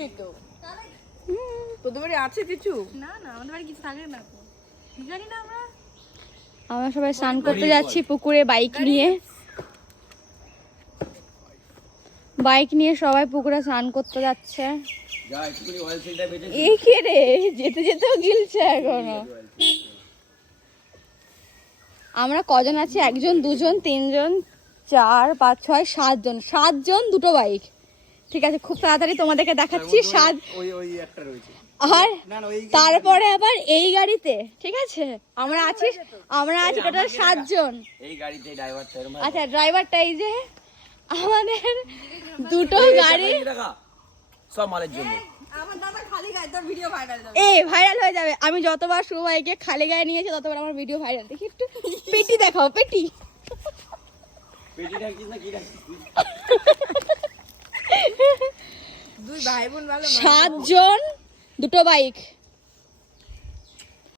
যাইনি তো। তোদের বাড়ি আছে কিছু? না না, আমাদের বাড়ি কিছু থাকে না তো, জানি না আমরা। আমরা সবাই স্নান করতে যাচ্ছি পুকুরে বাইক নিয়ে। বাইক নিয়ে সবাই পুকুরে স্নান করতে যাচ্ছে। এই কে রে, যেতে যেতেও গিলছে এখনো। আমরা কজন আছি? 1 জন 2 জন 3 জন 4 5 6 7 জন। 7 জন, 2টো বাইক। ঠিক আছে, খুব তাড়াতাড়ি তোমাদেরকে দেখাচ্ছি। 7 আর তারপরে আবার এই গাড়িতে, ঠিক আছে, আমরা আছি টোটাল 7 জন। এই গাড়িতে ড্রাইভারটা এরকম। আচ্ছা, ড্রাইভারটা এই যে আমাদের 2টো গাড়ি সব মালের জন্য। আমার দাদা খালি গায়ে, তোর ভিডিও ভাইরাল যাবে। ভাইরাল হয়ে যাবে। আমি যতবার শুভ ভাইকে খালি গায়ে নিয়েছি ততবার আমার ভিডিও ভাইরাল। দেখি একটু পেটি দেখাও, পেটি। পেটি রাখিস না কি রাখিস? দুই ভাই বোন ভালো। 7 জন, 2টো বাইক।